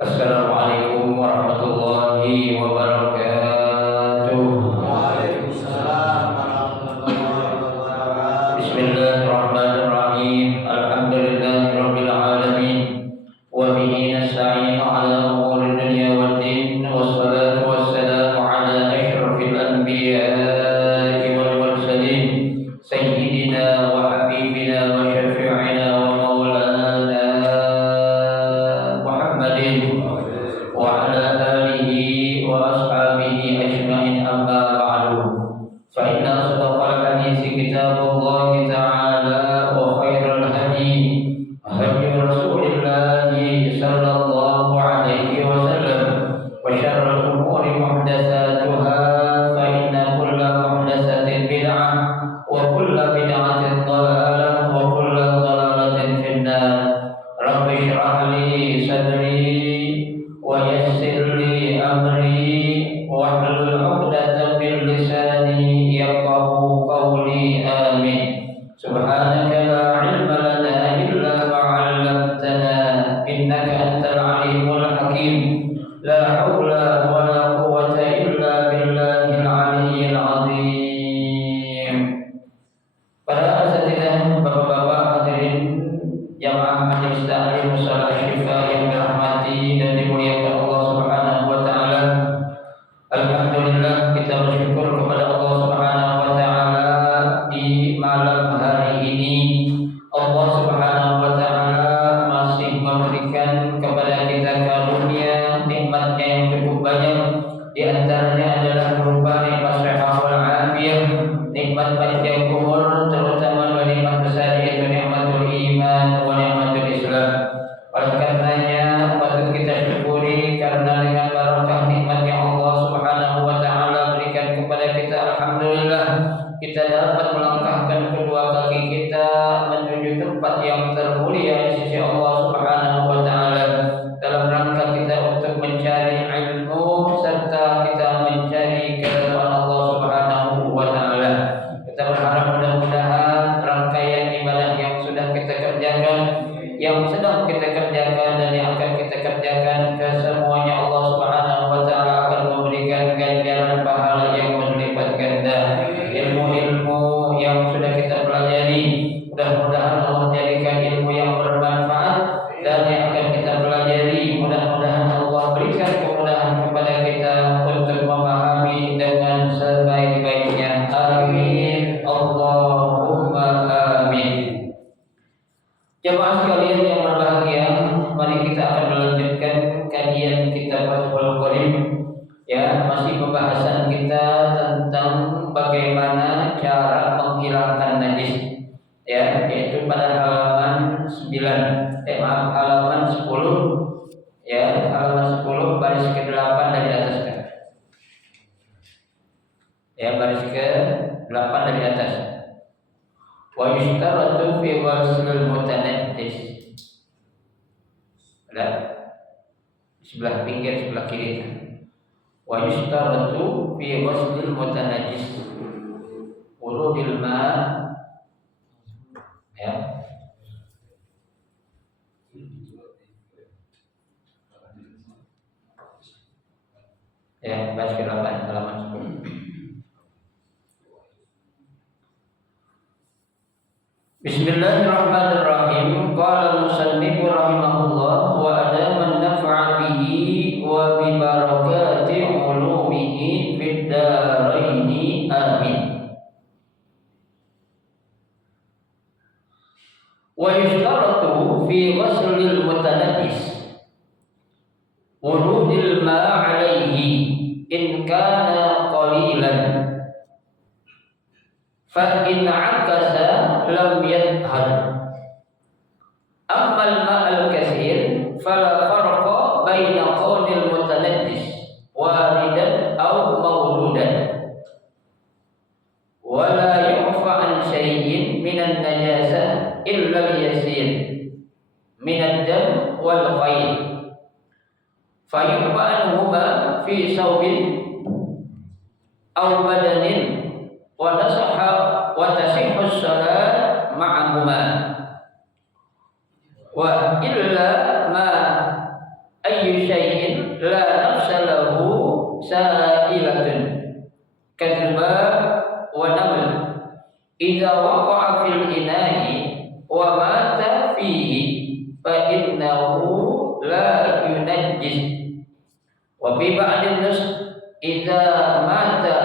Assalamualaikum warahmatullahi wabarakatuh. Waalaikumsalam warahmatullahi wabarakatuh. Bismillahirrahmanirrahim. Alhamdulillahirabbil alamin. Wa bihi nasta'inu ala umuri dunya waddin. Wassalatu wassalamu ala asyrafil anbiya'i wal mursalin. Sayyidina wa habibina wa syafi'ina wa maulana Muhammadin wa ala alihi wa ashabihi ajma'in, amma ba'du. Fa inna asdaqal haditsi kitabullah ta'ala wa khairal hadi hadi Rasulillah sallallahu alaihi wasallam wa syarrul umuri muhdatsatuha fa inna kulla muhdatsatin bid'ah wa kulla bid'atin dhalalah wa kulla dhalalatin finnar. Rabbi shrah li sadri wa yassir li amri wahlul 'uqdatam min lisani yafqahu qawli. Amin. Subhanaka la 'ilma lana illa ma 'allamtana innaka antal 'alimul hakim. La haula wa la quwwata illa billahil 'aliyyil 'azim. Para asatidzah, bapak-bapak, hadirin jamaah majelis taklim Musalah Syifa yang dirahmati dan dimuliakan Allah Subhanahu wa taala. Alhamdulillah, kita bersyukur kepada Allah Subhanahu wa taala di malam hari ini Allah Subhanahu wa taala masih memberikan kepada kita karunia nikmatnya yang cukup banyak. Di antaranya adalah berupa nikmat sehat wal afiyah, nikmat panjang umur, terutama dua nikmat besar yaitu nikmatul iman wa nikmatul Islam. Oleh karenanya patut kita syukuri karena dengan barakah nikmat yang Allah Subhanahu wa taala berikan kepada kita, alhamdulillah kita dapat melangkahkan kedua kaki kita menuju tempat yang termulia di sisi Allah Subhanahu wa taala dalam rangka kita untuk mencari ilmu serta kita mencari keridhaan Allah Subhanahu wa taala. Kita berharap mudah-mudahan rangkaian ibadah yang sudah kita kerjakan, yang sedang kita kerjakan dan yang akan kita kerjakan, kesemuanya Allah Subhanahu wa taala akan memberikan ganjaran pahala yang berlipat ganda. Ilmu-ilmu yang sudah kita pelajari mudah-mudahan Allah jadikan ilmu yang bermanfaat, dan yang akan kita pelajari mudah-mudahan Allah berikan kemudahan kepada kita untuk memahami dengan sebaik-baiknya. Amin Allahumma amin. Jemaah sekalian yang berbahagia, mari kita akan melanjutkan kajian kitab Fathul Qorib. Ya, masih pembahasan kita tentang bagaimana cara menghilangkan najis. Ya, yaitu pada halaman 9, halaman 10. Ya, halaman 10 baris ke-8 dari atas kan. Ya, baris ke-8 dari atas. Wa yushtaratu fi ghuslil mutanajjis. Ada sebelah pinggir sebelah kiri. Wa yushtaratu fi ghuslil mutanajjis wurudil ma, ya. Ya, baris ke-8 halaman 10. Bismillahirrahmanirrahim. Qala al-musannif rahimahullah wa adama an-naf'a bihi wa bi barakati ulumihi fid daraini. Amin. Wa yushtaratu fi ghuslil mutanajjis wurudil ma' alayhi in kana qalilan fa in 'akasa lam yadhhar. Amma al-ma' al-kathir fala farqa baina qawnil mutanajjis waridan aw mawrudan wa la yu'fa an shay'in min an-najasah illa al-yasir min ad-dam wal qayd fa yu'fa anhuma fi sawbin aw badanin wa tasihhu as-salat ma'ahuma wa illa ma ayyu syai'in la nafsa lahu sa'ilatun kadba wa naml idza waqa'a fil ina'i wa mata fihi fa innahu la yunajjis wa fi ba'din nus idza mata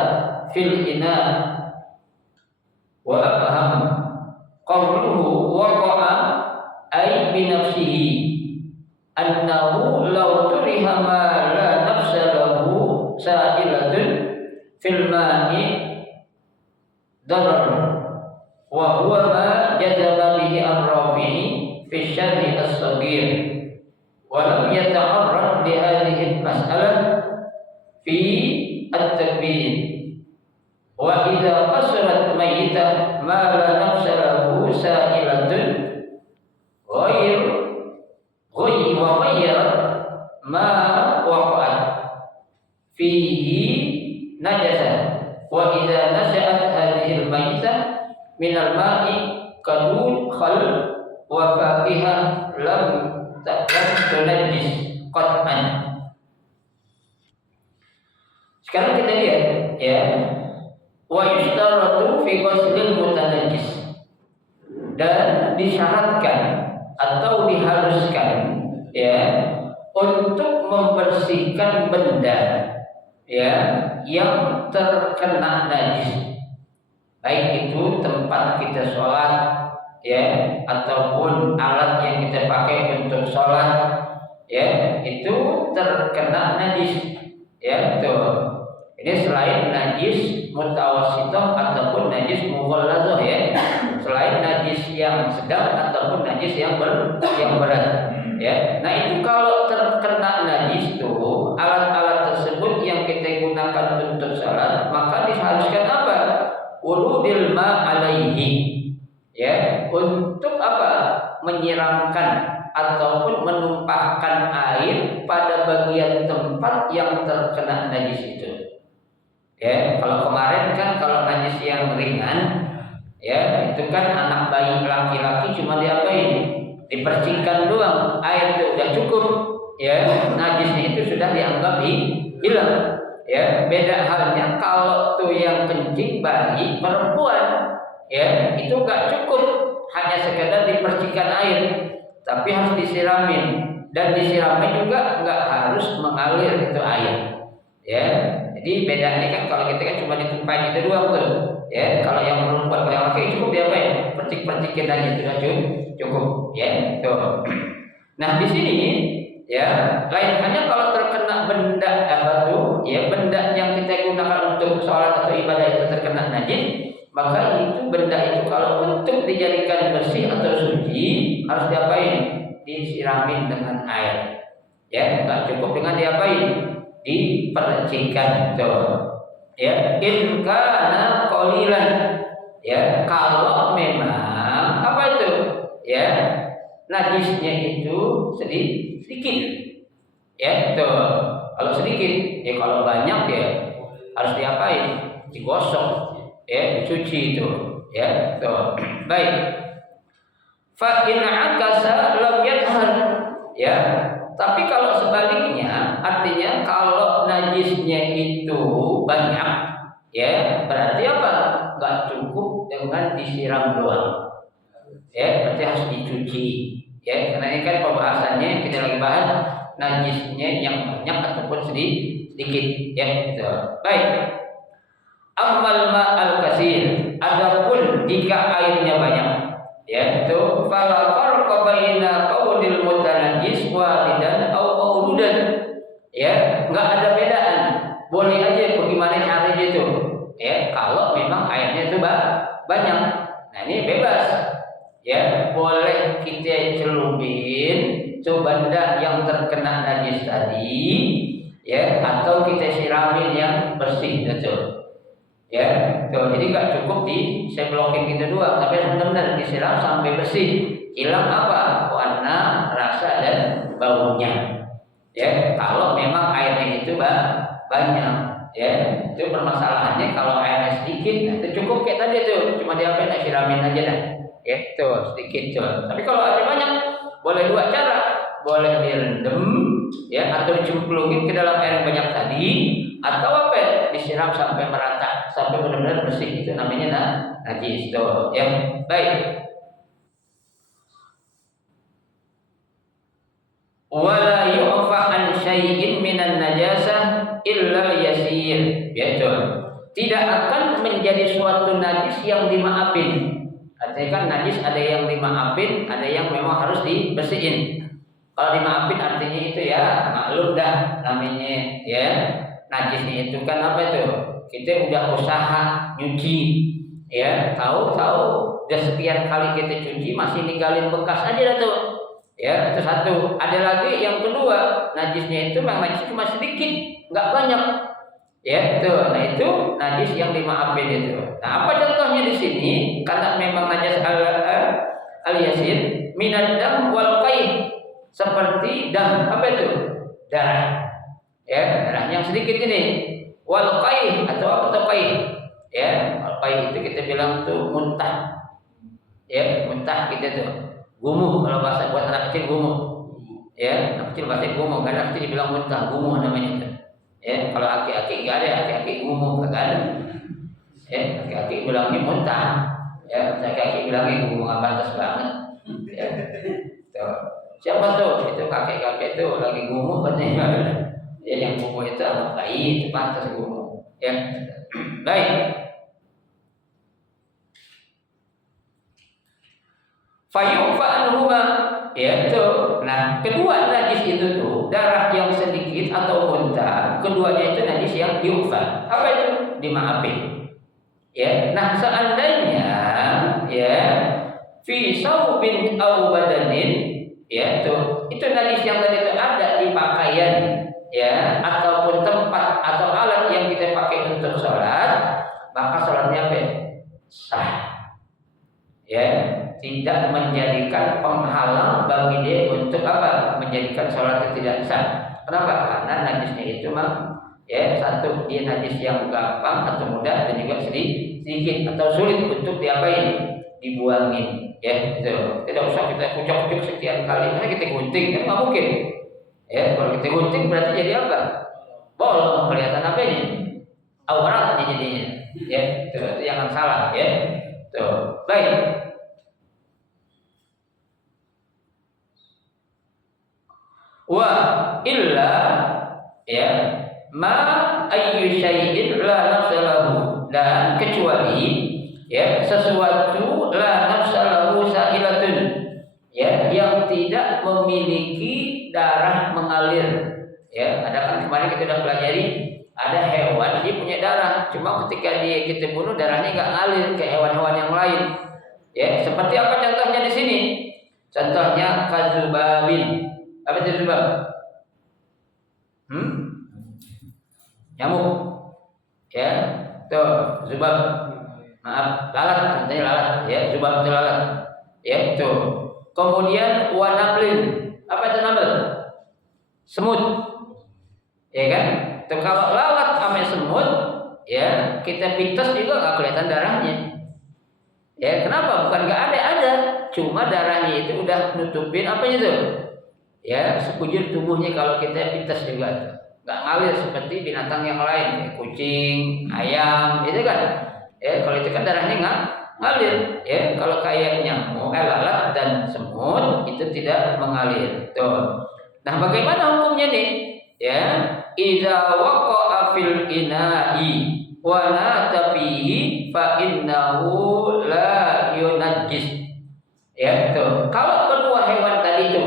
fil ina' wa afham qawluhu waqa'a ay bi nafsihi annahu law turiha ma la nafsa lahu sa'ilatun fil ma'i darar wa huwa ma jazama bihi ar-rafi'i fi syarri as-saghir wa lam yata'arrad bi hadhihi al-mas'alah fi at-tabiin wa idza qasarat mayyitah ma la nafsa lahu sa'ilatun wa ghayyarat ma waqa'at fihi najasah wa idza nasa'at hadhihi al-mayyitah min al-ma'i kadun khal wa fakihah lam tunajjis qat'an. Sekarang kita lihat ya, wa yushtaratu fi ghuslil mutanajjis, dan disyaratkan atau diharuskan ya untuk membersihkan benda ya yang terkena najis, baik itu tempat kita sholat ya ataupun alat yang kita pakai untuk sholat ya itu terkena najis ya itu. Ini selain najis mutawassithah ataupun najis mughalladzah ya, selain najis yang sedang ataupun najis yang berat ya. Nah itu kalau terkena najis itu alat-alat tersebut yang kita gunakan untuk salat, maka diharuskan apa? Wurudil ma alaihi ya, untuk apa? Menyiramkan ataupun menumpahkan air pada bagian tempat yang terkena najis itu. Ya, kalau kemarin kan kalau najis yang ringan ya itu kan anak bayi laki-laki cuma diapain? Dipercikan doang, air itu udah cukup ya, najisnya itu sudah dianggap hilang ya. Beda halnya kalau tuh yang kencing bayi perempuan ya, itu gak cukup hanya sekedar dipercikan air, tapi harus disiramin, dan disiramin juga nggak harus mengalir itu air ya. Jadi bedanya kan kalau kita kan cuma ditumpahin itu doang tuh ya, kalau yang perempuan yang laki cukup dia apa ya, percik-percikin aja sudah cukup ya tuh. Nah di sini ya lain hanya kalau terkena benda apa tuh ya, benda yang kita gunakan untuk sholat atau ibadah itu terkena najis, maka itu benda itu kalau untuk dijadikan bersih atau suci harus diapain? Disiramin dengan air ya, nggak cukup dengan diapain? Dipercikan tuh ya. In kana qalilan ya, kalau memang apa itu ya najisnya itu sedikit ya tuh. Kalau sedikit ya, kalau banyak ya harus diapain? Digosok ya, dicuci itu ya tuh. Baik, fa in akasa lam yadhhar ya. Tapi kalau sebaliknya, artinya kalau najisnya itu banyak ya, berarti apa? Nggak cukup dengan disiram doang ya, berarti harus dicuci ya. Karena ini kan pembahasannya kita lagi bahas najisnya yang banyak ataupun sedikit ya gitu. Baik, ammal ma'al kasir, adapun jika airnya banyak ya itu fala farqa baina qaulil mutanajjis walidan aw mauludan ya, nggak ada bedaan, boleh aja bagaimana caranya itu ya kalau memang airnya itu banyak. Nah ini bebas ya, boleh kita celupin tuh benda yang terkena najis tadi ya, atau kita siramin yang bersih gitu ya tuh. Jadi nggak cukup di seblokin gitu doang, tapi harus benar-benar disiram sampai bersih, hilang apa? Warna, rasa dan baunya ya. Kalau memang airnya itu banyak ya, itu permasalahannya. Kalau airnya sedikit, nah itu cukup kayak tadi tuh, cuma diapain? Siramin aja dah ya tuh sedikit tuh. Tapi kalau airnya banyak, boleh dua cara, boleh direndam ya atau dicemplungin ke dalam air yang banyak tadi, atau apa disiram sampai merata sampai benar-benar bersih, itu namanya najis tuh ya. Baik. Wala yu'fa an syai'in minan najasah illa yasir, yaitu tidak akan menjadi suatu najis yang dimaafin. Artinya kan najis ada yang dimaafin, ada yang memang harus dibersihin. Kalau dimaafin artinya itu ya maklum dah namanya ya. Najisnya itu kan apa itu? Kita udah usaha nyuci ya, tahu-tahu udah sekian kali kita cuci masih ninggalin bekas aja dah tuh. Ya, itu satu. Ada lagi yang kedua, najisnya itu memang najis cuma sedikit, nggak banyak. Ya, itu. Nah, itu najis yang dimaafin itu. Nah, apa contohnya di sini? Karena memang najis al-yasir minad dam wal qaih. Seperti dam, apa itu? Darah. Ya, darah yang sedikit ini. Wal qaih atau apa tuh qaih? Ya, wal qaih itu kita bilang tuh muntah. Ya, muntah kita tuh. Gumuh, kalau bahasa buat anak kecil gumuh. Ya, anak kecil bahasa gumuh, karena anak kecil dibilang muntah, gumuh namanya itu. Ya, kalau aki-aki enggak ada, aki-aki gumuh enggak ada. Ya, aki-aki bilangnya muntah. Ya, aki-aki bilangnya gumuh enggak pantas banget. Ya. Tuh. Siapa tuh? Itu kakek-kakek itu lagi gumuh katanya. Ya, yang gumuh itu anak bayi, itu pantas gumuh. Ya. Baik. Fayu'fa anhuma, yaitu nah kedua najis itu tuh darah yang sedikit atau muntah, keduanya itu najis yang yu'fa. Apa itu? Dimaafin. Ya, nah seandainya ya fi saubin aw badanin, ya itu najis yang tadi itu ada di pakaian ya ataupun tempat atau alat yang kita pakai untuk sholat, maka sholatnya apa? Sah. Ya, tidak menjadikan penghalang bagi dia untuk apa? Menjadikan sholatnya tidak sah. Kenapa? Karena najisnya itu memang ya satu dia najis yang gampang atau mudah dan juga sedikit atau sulit untuk diapain? Dibuangin. Ya, itu. Tidak usah kita kucuk-kucuk sekian kali, karena kita gunting kan nggak mungkin. Ya, kalau kita gunting berarti jadi apa? Bolong, kelihatan apanya? Auratnya jadinya. Ya, itu jangan salah ya. Tuh, baik. Wa illa ya ma ayyu syai'in la nafsalahu, dan kecuali ya sesuatu la nafsalahu sa'ilatun ya yang tidak memiliki darah mengalir. Ya, ada kan kemarin kita sudah pelajari ada hewan dia punya darah, cuma ketika kita bunuh darahnya nggak ngalir ke hewan-hewan yang lain. Ya, seperti apa contohnya di sini? Contohnya kazubabin. Apa itu zubab? Nyamuk. Ya, tuh zubab. Maaf, lalat, contohnya lalat. Ya, zubab itu lalat. Ya, tuh. Kemudian wanablin. Apa itu nabel? Semut. Ya kan? Tuh, kalau lalat sama semut, ya kita pites juga nggak kelihatan darahnya. Ya, kenapa? Bukan nggak ada, cuma darahnya itu udah nutupin apanya tuh? Ya, sekujur tubuhnya kalau kita pites juga nggak ngalir seperti binatang yang lain, ya, kucing, ayam, itu kan. Ya, kalau itu kan darahnya nggak ngalir. Ya, kalau kayak nyamuk, lalat dan semut itu tidak mengalir. Tuh. Nah, bagaimana hukumnya nih? Ya, idza waqa'a fil ina'i wa la tafihi fa innahu la yunajjis. Ya, tuh. Kalau kedua hewan tadi itu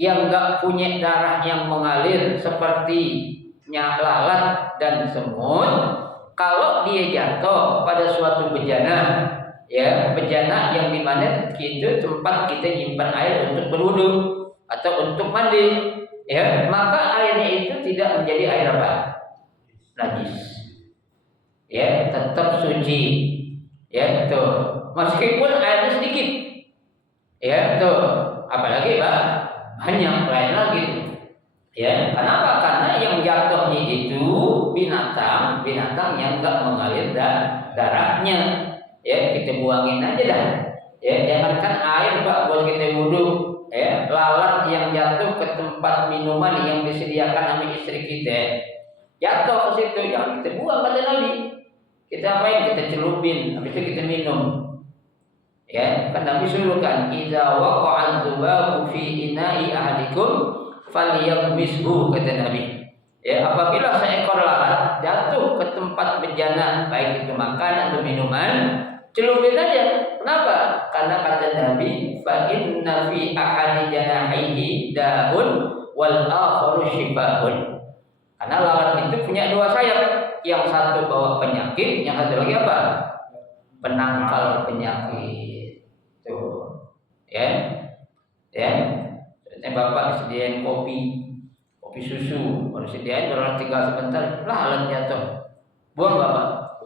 yang enggak punya darah yang mengalir seperti lalat dan semut, kalau dia jatuh pada suatu bejana, ya bejana yang dimana itu tempat kita nyimpan air untuk berwudu atau untuk mandi, ya maka airnya itu tidak menjadi air apa? Najis. Ya, tetap suci. Ya, tuh. Meskipun airnya sedikit. Ya, tuh. Apalagi Pak, banyak lain lagi. Ya, kenapa? Karena yang jatuhnya itu binatang yang enggak mengalir darahnya. Ya, kita buangin aja dah. Ya, jangankan air Pak buat kita wudu. Ya, lalat yang jatuh ke tempat minuman yang disediakan sama istri kita, jatuh ke situ, jangan kita buang kata Nabi. Kita apain? Kita celupin, habis itu kita minum. Ya, kan Nabi suruh kan, idza waqa'a dzubabu fi ina'i ahadikum falyaghmishu, kata Nabi. Ya, apabila seekor lalat jatuh ke tempat bejana, baik itu makan atau minuman, celupin aja. Kenapa? Karena kata Nabi, fa inna fi ahadi janahihi daun wal akharu shifaun. Karena lalat itu punya dua sayap, yang satu bawa penyakit, yang satu lagi apa? Penangkal penyakit. Tuh, ya. Bapak disediain kopi susu, baru sediain, baru tinggal sebentar, lalat jatuh. Buang Bapak?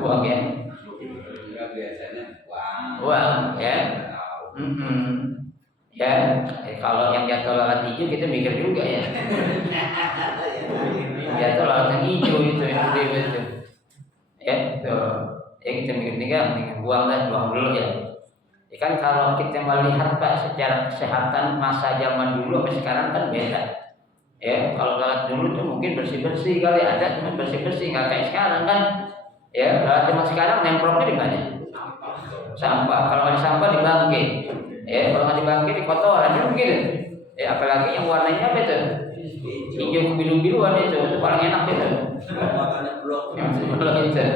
Buang ya. Biasanya Buang ya. Ya, kalau yang jatuh lalat hijau kita mikir juga ya. Jatuh lalat yang hijau itu yang gede itu. Ya, tuh. Ya kita mikir buang dulu ya. Ya kan kalau kita melihat Pak secara kesehatan masa zaman dulu sampai sekarang kan beda. Ya, kalau lalat dulu tuh mungkin bersih-bersih kali ada, cuma bersih-bersih nggak kayak sekarang kan. Ya, lalat zaman sekarang nemproknya di mana? Sampah. Kalau ada sampah di bangke. Ya, kalau nggak di bangke di kotoran itu begitu. Ya, apalagi yang warnanya apa itu? Hijau biru-biruan itu paling enak itu. Yang belum itu.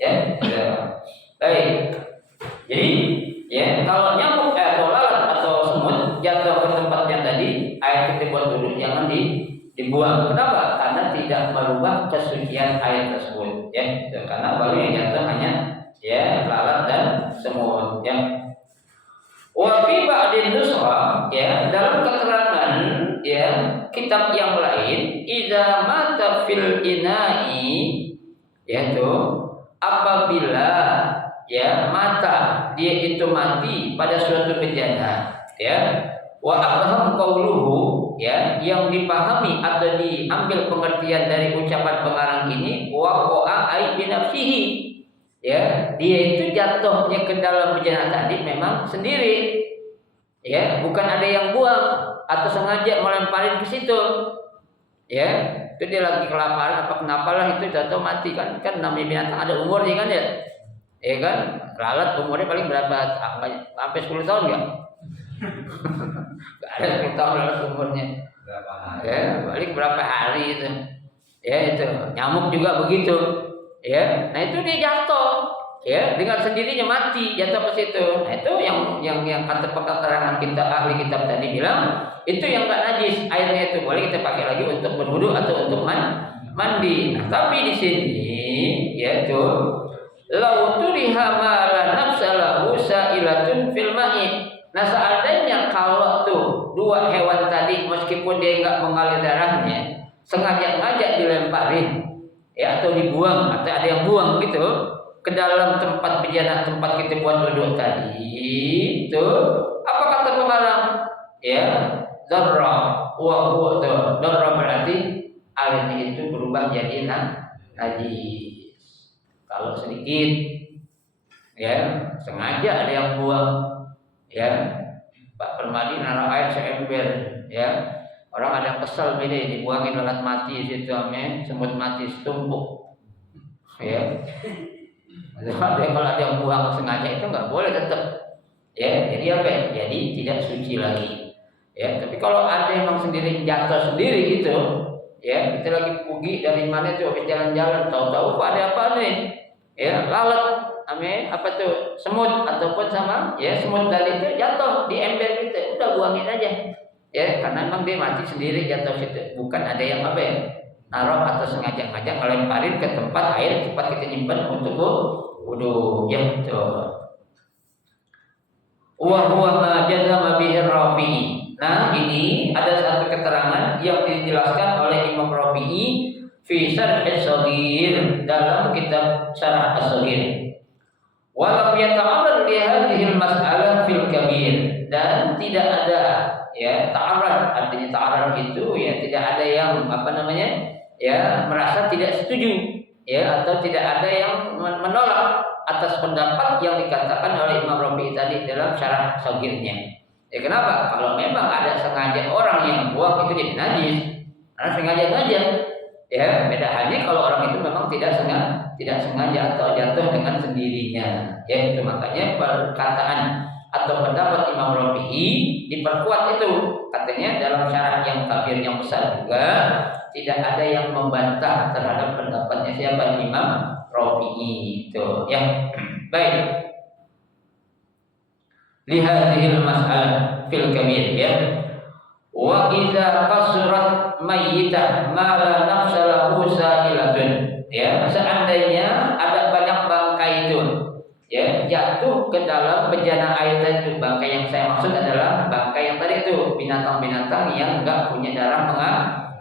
Ya, baik. Jadi, ya kalau nyamuk atau lalat atau semut jatuh ke tempatnya tadi, air kita buat dulu jangan dibuang. Kenapa? Karena tidak merubah kesucian air tersebut. Ya, karena baru yang jatuh hanya ya lalat dan semut. Ya. Wa fi ba'din nusra, ya dalam keterangan ya kitab yang lain, idza mata fil ina'i, yaitu apabila ya mata dia itu mati pada suatu bejana, ya wa afham qauluhu, ya yang dipahami atau diambil pengertian dari ucapan pengarang ini, waqa'a ay bi nafsihi, ya dia itu jatuhnya ke dalam bejana tadi memang sendiri, ya bukan ada yang buang atau sengaja melemparin ke situ, ya itu dia lagi kelaparan apa kenapa lah itu jatuh mati kan namanya binatang ada umurnya kan ya. Ya kan, lalat umurnya paling berapa? Sampai 10 tahun nggak? Gak ada 10 tahun lalat umurnya. berapa hari? Ya, paling berapa hari itu. Ya itu, nyamuk juga begitu. Ya, nah itu dia jatuh. Ya, dengan sendirinya mati jatuh ke situ. Nah itu yang kata keterangan kita ahli kitab tadi bilang itu yang nggak najis airnya itu boleh kita pakai lagi untuk berwudu atau untuk mandi. Nah, tapi di sini yaitu lau turiha ma la nafsa lahu sa'ilatun fil ma'i. Nah seandainya kalau tuh dua hewan tadi meskipun dia enggak mengalir darahnya sengaja dilemparin ya atau dibuang atau ada yang buang gitu ke dalam tempat bejana tempat kita buat wudu tadi itu apa kata pengarang ya darra wa huwa darra berarti airnya itu berubah jadi najis. Kalau sedikit, ya sengaja ada yang buang, ya Pak Permadi naruh air seember, ya orang ada yang kesel ini dibuangin lalat mati situ, semut mati setumpuk, ya. Kalau ada yang buang sengaja itu nggak boleh tetap, ya. Jadi apa? Jadi tidak suci lagi, ya. Tapi kalau ada yang memang sendiri jatuh sendiri gitu, ya kita lagi pergi dari mana tuh habis jalan-jalan, tahu-tahu kok ada apa nih? Ya lalat apa tuh semut ataupun sama ya semut tadi itu jatuh di ember gitu udah buangin aja ya karena memang dia mati sendiri jatuh situ bukan ada yang apa ya naruh atau sengaja ngelemparin ke tempat air tempat kita nyimpan untuk wudu ya betul wa huwa ma jazama bihi Rafi'i. Nah ini ada satu keterangan yang dijelaskan oleh Imam Rafi'i fi Syarh As-Shaghir dalam kitab Syarh As-Shaghir. Walam yata'arrad li hadhihi al-mas'alah fil kabir dan tidak ada ya ta'arrad artinya ta'arrad itu ya tidak ada yang ya merasa tidak setuju ya atau tidak ada yang menolak atas pendapat yang dikatakan oleh Imam Rafi'i tadi dalam Syarah Shaghirnya. Ya kenapa? Kalau memang ada sengaja orang yang buang itu jadi najis, karena sengaja, ya beda halnya kalau orang itu memang tidak sengaja atau jatuh dengan sendirinya. Ya itu makanya perkataan atau pendapat Imam Rafi'i diperkuat itu, katanya dalam syarah yang kabir yang besar juga tidak ada yang membantah terhadap pendapatnya siapa, Imam Rafi'i itu ya. Baik, lihadhil mas'alah fil kabir ya. Wa idza qasrat mayyitah ma la nafsa lahu sa'ilatun ya, seandainya ada banyak bangkai itu ya jatuh ke dalam bejana air tadi. Bangkai yang saya maksud adalah bangkai yang tadi itu, binatang-binatang yang enggak punya darah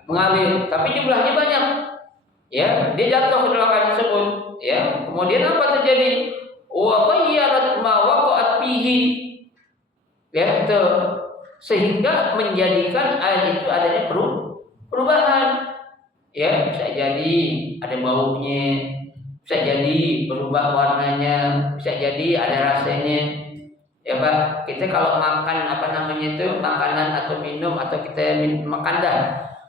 mengalir, tapi jumlahnya banyak ya, dia jatuh ke dalam air tersebut ya, kemudian apa terjadi? Wa qayyarat ma waqa'at fihi ya itu, sehingga menjadikan air itu adanya perubahan ya, bisa jadi ada baunya, bisa jadi berubah warnanya, bisa jadi ada rasanya ya Pak. Kita kalau makan makanan atau minum atau kita makan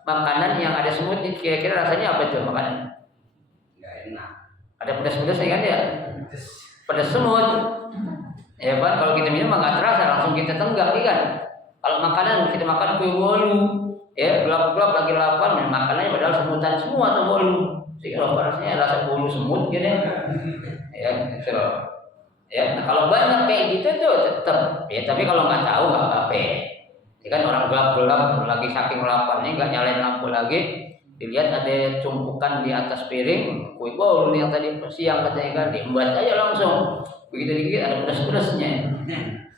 makanan yang ada semut, kira-kira rasanya apa itu makanan? Nggak enak. Ada pedas-pedasnya kan ya, pedas semut ya Pak. Kalau kita minum nggak terasa, langsung kita tenggak kan. Kalau makanan kita makan kue bolu ya, gelap-gelap lagi lapar, makanannya padahal semutan semua atau bolu, sehingga rasanya rasa bolu semut gitu ya gitu ya. Nah kalau banyak kayak gitu tuh tetap ya, tapi kalau nggak tahu nggak apa-apa ya kan. Orang gelap-gelap lagi saking laparnya nggak nyalain lampu lagi, dilihat ada tumpukan di atas piring kue bolu yang tadi siang katanya kan, diembat aja langsung, begitu dikit ada pedas-pedasnya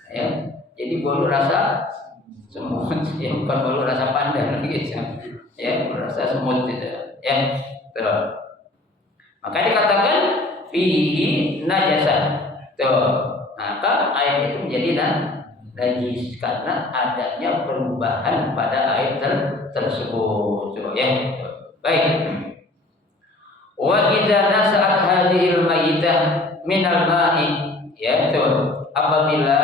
ya, jadi bolu rasa semut ya, bukan bolu rasa pandan gitu ya, rasa semut itu ya. Tuh. Maka dikatakan fihi najasa. Tuh. Maka air itu menjadi najis karena adanya perubahan pada air tersebut. Tuh, ya. Baik. Wa idza nasa'at hadhil mayyitah minal ma'i ya tuh, apabila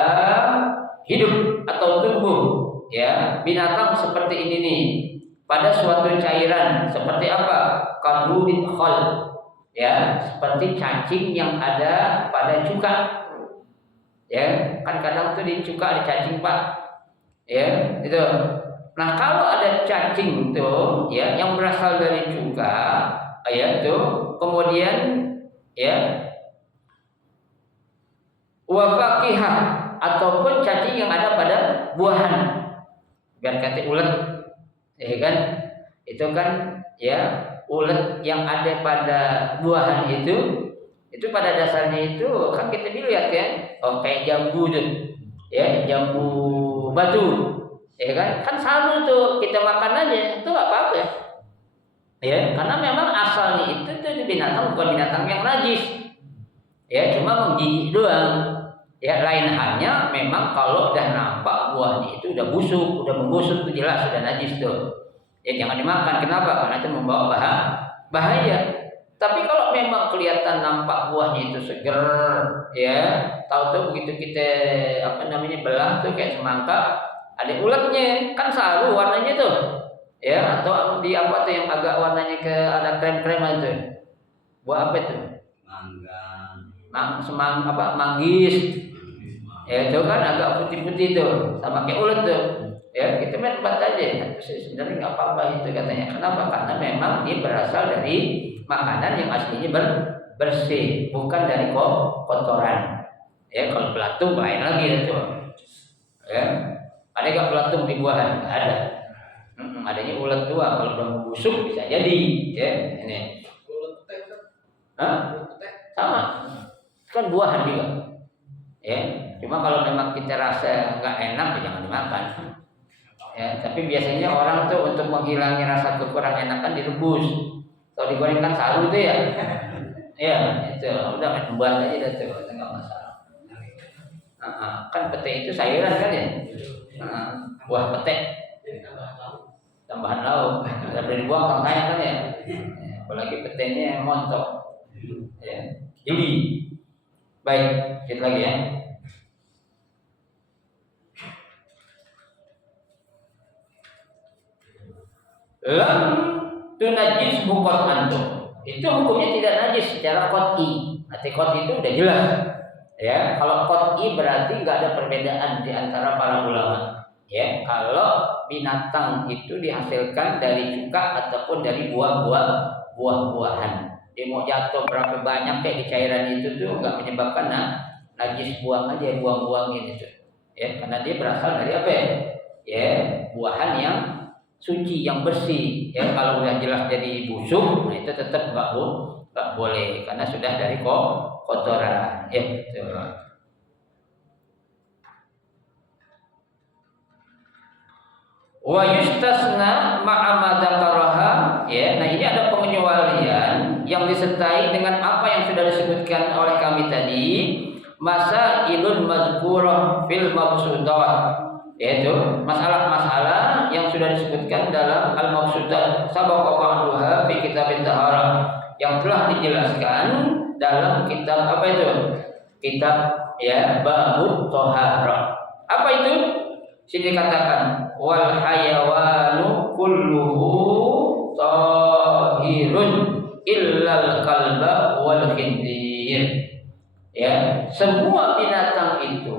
hidup atau tumbuh ya binatang seperti ini nih pada suatu cairan, seperti apa? Kadudit khol ya, seperti cacing yang ada pada cuka ya, kan kadang tuh di cuka ada cacing Pak ya itu. Nah kalau ada cacing tuh ya yang berasal dari cuka ya tuh, kemudian ya wa fakihah ataupun cacing yang ada pada buahan, biar kata ulet ya kan, itu kan ya ulet yang ada pada buahan itu pada dasarnya itu kan kita lihat ya, oh kayak jambu tuh ya, jambu batu ya kan sama tuh kita makan aja itu nggak apa-apa ya, karena memang asalnya itu tuh binatang bukan binatang yang najis ya, cuma menggigit doang ya. Lain halnya memang kalau udah nampak buahnya itu udah busuk, udah membusuk itu jelas sudah najis tuh ya, jangan dimakan. Kenapa? Karena itu membawa bahaya. Tapi kalau memang kelihatan nampak buahnya itu seger ya, tahu-tahu begitu kita belah tuh kayak semangka ada uletnya kan saru warnanya tuh ya, atau di apa tuh yang agak warnanya ke ada krem-krem itu buah apa itu? Manggis ya, itu kan agak putih-putih tuh sama kayak ulet tuh ya, kita main tempat aja. Sebenarnya nggak apa-apa itu katanya. Kenapa? Karena memang dia berasal dari makanan yang aslinya bersih, bukan dari kotoran ya. Kalau belatung lain lagi itu ya, ada nggak belatung di buahan? Nggak ada. Adanya ulet doang. Kalau udah busuk bisa jadi ya ini. Sama kan buahan juga ya, cuma kalau memang kita rasa nggak enak ya jangan dimakan ya. Tapi biasanya orang tuh untuk menghilangi rasa kekurang enakan direbus atau digoreng kan saru itu ya ya itu udah buat aja itu nggak masalah. Kan pete itu sayuran kan ya, buah pete tambahan lauk, daripada dibuang kan sayang kan ya, apalagi petenya montok ya. Jadi baik, kita lagi ya. lam tunajis bukot antum. Itu hukumnya tidak najis secara qot'i. Arti qot'i itu udah jelas. Ya, kalau qot'i berarti nggak ada perbedaan di antara para ulama. Ya, kalau binatang itu dihasilkan dari cuka ataupun dari buah-buahan. Dia mau jatuh berapa banyak kayak di cairan itu tuh nggak menyebabkan najis, buang aja, buang-buangin itu. Ya, karena dia berasal dari apa ya? Ya, buahan yang suci, yang bersih. Ya, kalau udah jelas jadi busuk, nah itu tetap nggak boleh karena sudah dari kotoran. Ya, gitu. Wa yustasna ma'a ma dzakaraha, ya. Nah, ini ada pengecualian yang disertai dengan apa yang sudah disebutkan oleh kami tadi, masailun mazkurah fil mabsudat, yaitu masalah-masalah yang sudah disebutkan dalam al-mabsudat sabaqa ba'duha fi kitab taharah, yang telah dijelaskan dalam kitab apa itu? Kitab ya Babut Thaharah. Apa itu? Sini katakan wal hayawanu kulluhu tahirun illal kalba wal khinzir. Ya, semua binatang itu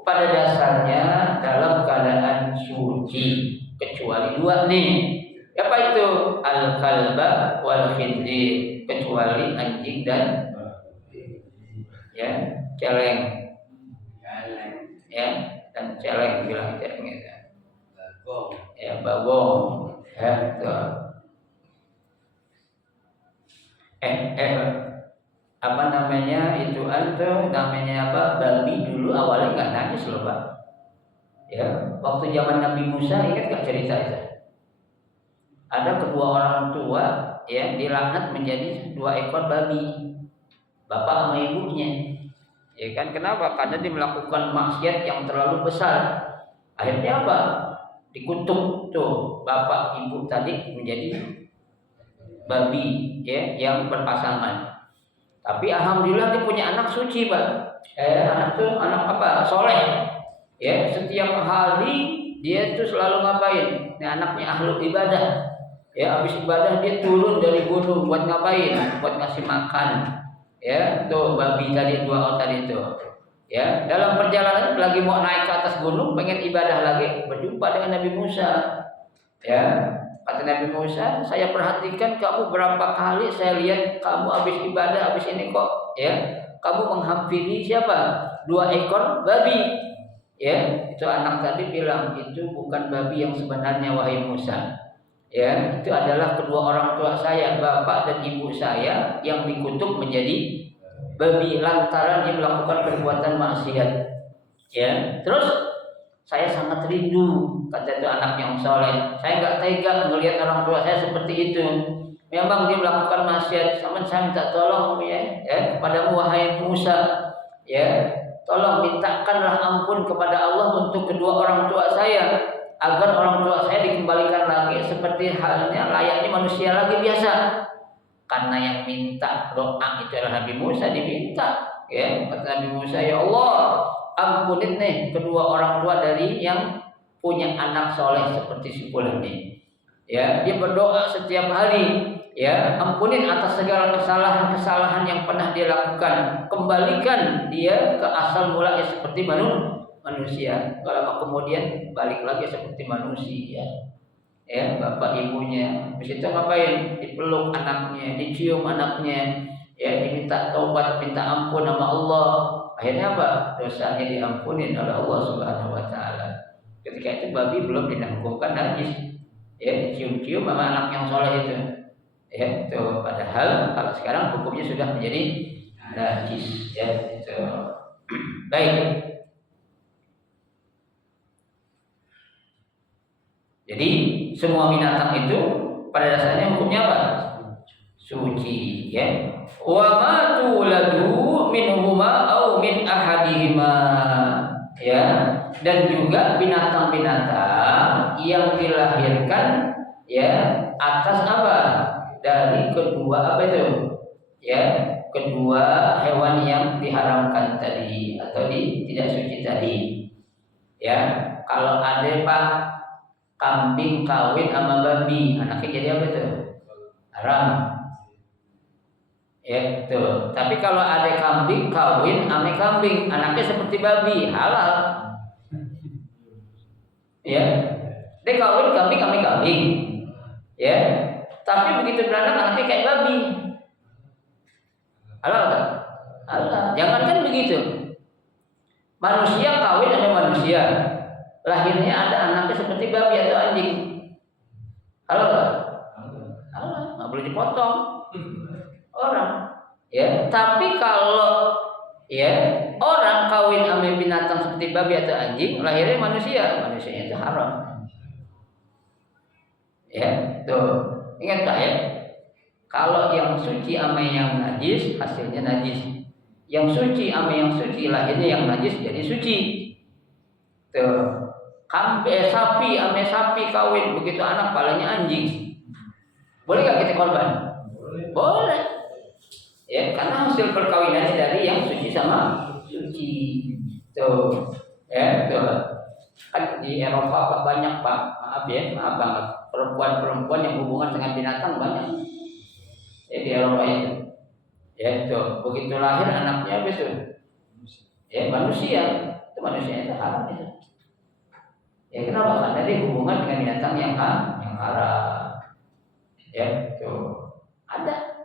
pada dasarnya dalam keadaan suci kecuali dua nih. Apa itu? Al kalba wal khinzir, kecuali anjing dan ya celeng. Ya, dan celeng bilang celeng itu. Bagong. Ya, bagong. Ya, tuh. Apa namanya itu namanya apa? Babi dulu awalnya nggak najis loh, Pak. Ya, waktu zaman Nabi Musa, ingat nggak cerita itu? Ada kedua orang tua ya dilaknat menjadi 2 ekor babi, bapak sama ibunya. Ya kan, kenapa? Karena dia melakukan maksiat yang terlalu besar. Akhirnya apa? Dikutuk tuh bapak ibu tadi menjadi babi ya yang berpasangan. Tapi alhamdulillah dia punya anak suci, Pak. Anak tuh anak apa? Soleh. Ya, setiap hari dia tuh selalu ngapain? Ini anaknya ahlul ibadah. Ya, habis ibadah dia turun dari gunung buat ngapain? Buat ngasih makan. Ya, tuh babi tadi 2 orang tadi itu. Ya, dalam perjalanan lagi mau naik ke atas gunung, pengen ibadah lagi, berjumpa dengan Nabi Musa. Ya, kata Nabi Musa, saya perhatikan kamu berapa kali saya lihat kamu habis ibadah, habis ini kok, ya, kamu menghampiri siapa? 2 ekor babi. Ya, itu anak tadi bilang itu bukan babi yang sebenarnya wahai Musa. Ya, itu adalah kedua orang tua saya, bapak dan ibu saya yang dikutuk menjadi babi lantaran dia melakukan perbuatan maksiat. Ya, terus saya sangat rindu, kata itu anak yang soleh. Saya nggak tega melihat orang tua saya seperti itu. Memang dia melakukan maksiat, sama saya minta tolong ya kepadamu wahai Musa. Ya, tolong mintakanlah ampun kepada Allah untuk kedua orang tua saya, agar orang tua saya dikembalikan lagi seperti halnya layaknya manusia lagi biasa. Karena yang minta doa itu adalah Nabi Musa, diminta. Ya, kata Nabi Musa, ya Allah, ampunin nih kedua orang tua dari yang punya anak soleh seperti si fulan ini. Ya, dia berdoa setiap hari. Ya, ampunin atas segala kesalahan-kesalahan yang pernah dia lakukan. Kembalikan dia ke asal mulanya seperti manusia. Kalau kemudian balik lagi seperti manusia. Ya, bapak ibunya. Habis itu ngapain? Dipeluk anaknya, dicium anaknya. Ya, diminta taubat, minta ampun sama Allah. Akhirnya apa? Dosanya diampuni oleh Allah Subhanahu wa taala. Ketika itu babi belum dihukumkan najis. Ya, dicium-cium sama anak yang soleh itu. Ya, itu padahal kalau sekarang hukumnya sudah menjadi najis. Ya, itu. Baik. Jadi semua binatang itu pada dasarnya hukumnya apa? Suci, ya. Wa ma tuladu minhuma au min ahadihima, ya. Dan juga binatang-binatang yang dilahirkan ya atas apa? Dari kedua apa itu? Ya, kedua hewan yang diharamkan tadi atau tidak suci tadi. Ya, kalau ada Pak kambing kawin sama babi, anaknya jadi apa tuh? Haram. Ya, tuh. Tapi kalau ada kambing kawin sama kambing, anaknya seperti babi, halal. Ya. Dia kawin kambing sama kambing. Ya. Tapi begitu beranak anaknya kayak babi. Halal enggak? Halal. Jangankan begitu. Manusia kawin sama manusia. Lahirnya ada anaknya seperti babi atau anjing. Halal enggak? Halal. Enggak boleh dipotong. Orang. Ya, tapi kalau ya orang kawin sama binatang seperti babi atau anjing, lahirnya manusia, manusianya itu haram. Ya, tuh. Ingat tak ya? Kalau yang suci sama yang najis, hasilnya najis. Yang suci sama yang suci, lahirnya yang najis jadi suci. Tuh. Sapi sama sapi kawin, begitu anak palanya anjing. Boleh gak kita korban? Boleh. Ya, karena hasil perkawinannya dari yang suci sama suci. Tuh. Ya, tuh. Kan di Eropa banyak Pak, maaf banget. Perempuan-perempuan yang hubungan dengan binatang banyak. Ya, di Eropa itu. Ya, tuh. Begitu lahir anaknya betul. Ya, manusia. Itu manusia itu haram itu. Ya, kenapa? Karena dia hubungan dengan binatang yang haram. Ya, tuh. Ada.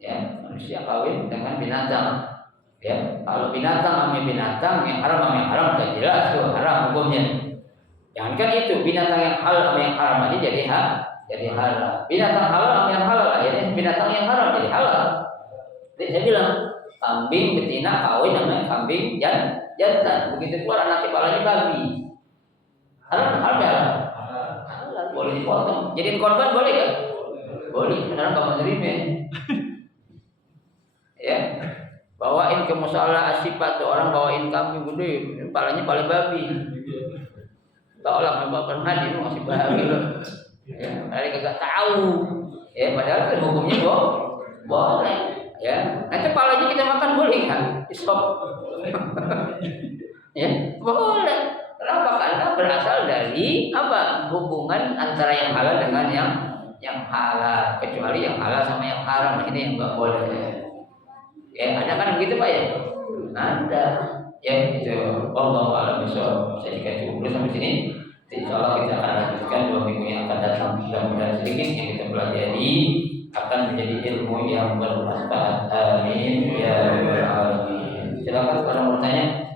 Ya, manusia kawin dengan binatang. Ya, kalau binatang sama binatang, yang haram sama yang haram sudah jelas tuh haram hukumnya. Jangankan itu, binatang yang halal sama yang haram aja jadi halal. Binatang halal sama yang halal akhirnya binatang yang haram jadi halal. Jadi saya bilang kambing betina kawin sama kambing jantan. Begitu keluar anak kepalanya babi. Halal. Boleh dipotong. Jadiin korban boleh gak? Boleh. Sebenarnya kamu nerima. Ya, bawain ke musola asyifa tuh orang bawain kambing gede, kepalanya kepala babi. Tolong bapak haji lu masih bahagia loh. Ya, mereka kagak tahu. Ya, padahal kan hukumnya boleh. Ya, nanti kepalanya kita makan boleh kan? Stop. Ya, boleh. Kenapa? Karena berasal dari apa? Hubungan antara yang halal dengan yang halal. Kecuali yang halal sama yang haram ini yang enggak boleh. Ya, ada kan begitu Pak ya? Ada. Ya, itu Allah a'lam bishawab. Saya dikasih cukup sampai sini. Insyaallah kita akan lanjutkan 2 minggu yang akan datang. Mudah-mudahan sedikit yang kita pelajari akan menjadi ilmu yang bermanfaat. Amin ya rabbal alamin. Silakan kalau mau bertanya.